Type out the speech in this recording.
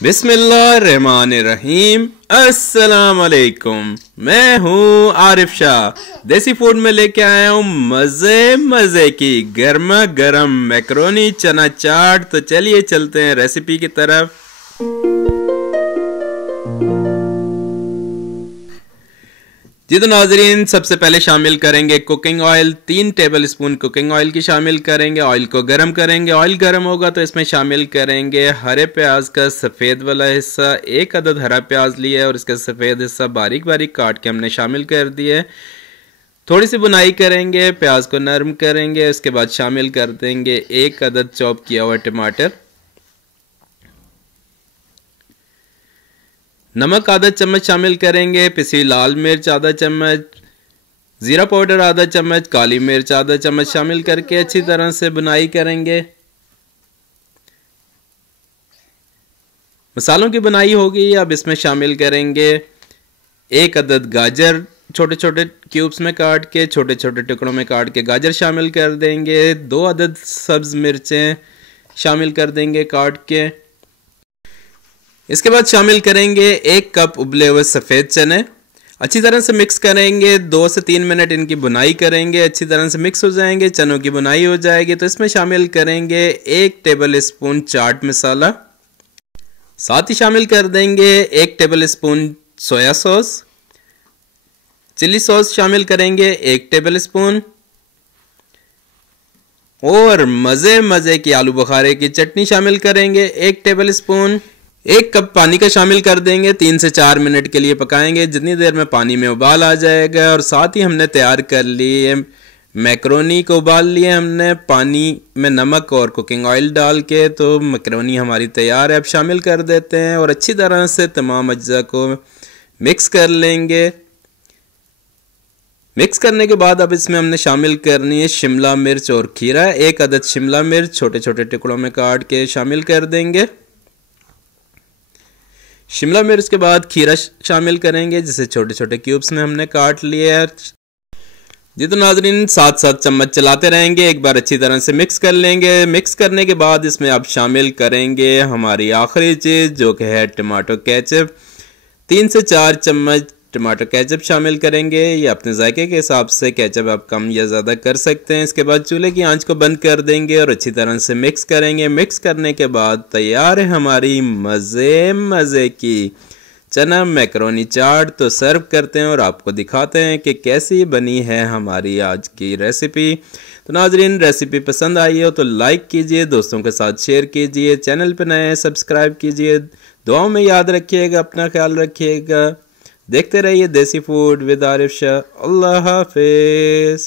बिस्मिल्लाहिर्रहमानिर्रहीम। अस्सलाम वालेकुम। मैं हूँ आरिफ शाह। देसी फूड में लेके आया हूँ मज़े मज़े की गर्मा गर्म मैकरोनी चना चाट। तो चलिए चलते हैं रेसिपी की तरफ। जी तो नाजरीन, सबसे पहले शामिल करेंगे cooking oil. 3 table spoon cooking oil की शामिल करेंगे। ऑयल को गर्म करेंगे। ऑयल गर्म होगा तो इसमें शामिल करेंगे हरे प्याज का सफ़ेद वाला हिस्सा। 1 अदद हरा प्याज लिया है और इसका सफ़ेद हिस्सा बारीक बारीक काट के हमने शामिल कर दिया है। थोड़ी सी बुनाई करेंगे, प्याज को नरम करेंगे। उसके बाद शामिल कर देंगे 1 अदद चॉप किया हुआ टमाटर। नमक आधा चम्मच शामिल करेंगे। पिसी लाल मिर्च आधा चम्मच, ज़ीरा पाउडर आधा चम्मच, काली मिर्च आधा चम्मच शामिल करके अच्छी तरह से बुनाई करेंगे। मसालों की बुनाई होगी। अब इसमें शामिल करेंगे 1 अदद गाजर, छोटे छोटे क्यूब्स में काट के, छोटे छोटे टुकड़ों में काट के गाजर शामिल कर देंगे। 2 अदद सब्ज़ मिर्चें शामिल कर देंगे काट के। इसके बाद शामिल करेंगे 1 कप उबले हुए सफ़ेद चने। अच्छी तरह से मिक्स करेंगे। 2 से 3 मिनट इनकी बुनाई करेंगे। अच्छी तरह से मिक्स हो जाएंगे, चनों की बुनाई हो जाएगी तो इसमें शामिल करेंगे 1 टेबल स्पून चाट मसाला। साथ ही शामिल कर देंगे 1 tablespoon soya sauce. Chilli sauce शामिल करेंगे 1 टेबल स्पून। और मज़े मज़े की आलू बुखारे की चटनी शामिल करेंगे 1 टेबल स्पून। 1 कप पानी का शामिल कर देंगे। 3 से 4 मिनट के लिए पकाएंगे, जितनी देर में पानी में उबाल आ जाएगा। और साथ ही हमने तैयार कर लिए मैकरोनी को उबाल लिए हमने पानी में नमक और कुकिंग ऑयल डाल के। तो मैकरोनी हमारी तैयार है। अब शामिल कर देते हैं और अच्छी तरह से तमाम अज्जा को मिक्स कर लेंगे। मिक्स करने के बाद अब इसमें हमने शामिल करनी है शिमला मिर्च और खीरा। 1 अदद शिमला मिर्च छोटे छोटे टुकड़ों में काट के शामिल कर देंगे। शिमला मिर्च के बाद खीरा शामिल करेंगे, जिसे छोटे छोटे क्यूब्स में हमने काट लिया है। जी तो नाजरीन, 7-7 चम्मच चलाते रहेंगे। एक बार अच्छी तरह से मिक्स कर लेंगे। मिक्स करने के बाद इसमें अब शामिल करेंगे हमारी आखिरी चीज़, जो कि है टमाटो केचप। 3 से 4 चम्मच टमाटो केचप शामिल करेंगे। ये अपने जायके के हिसाब से केचप आप कम या ज़्यादा कर सकते हैं। इसके बाद चूल्हे की आंच को बंद कर देंगे और अच्छी तरह से मिक्स करेंगे। मिक्स करने के बाद तैयार है हमारी मज़े मज़े की चना मैकरोनी चाट। तो सर्व करते हैं और आपको दिखाते हैं कि कैसी बनी है हमारी आज की रेसिपी। तो नाजरीन, रेसिपी पसंद आई हो तो लाइक कीजिए, दोस्तों के साथ शेयर कीजिए, चैनल पर नए हैं सब्सक्राइब कीजिए। दुआओं में याद रखिएगा, अपना ख्याल रखिएगा। देखते रहिए देसी फूड विद आरिफ शाह। अल्लाह हाफिज़।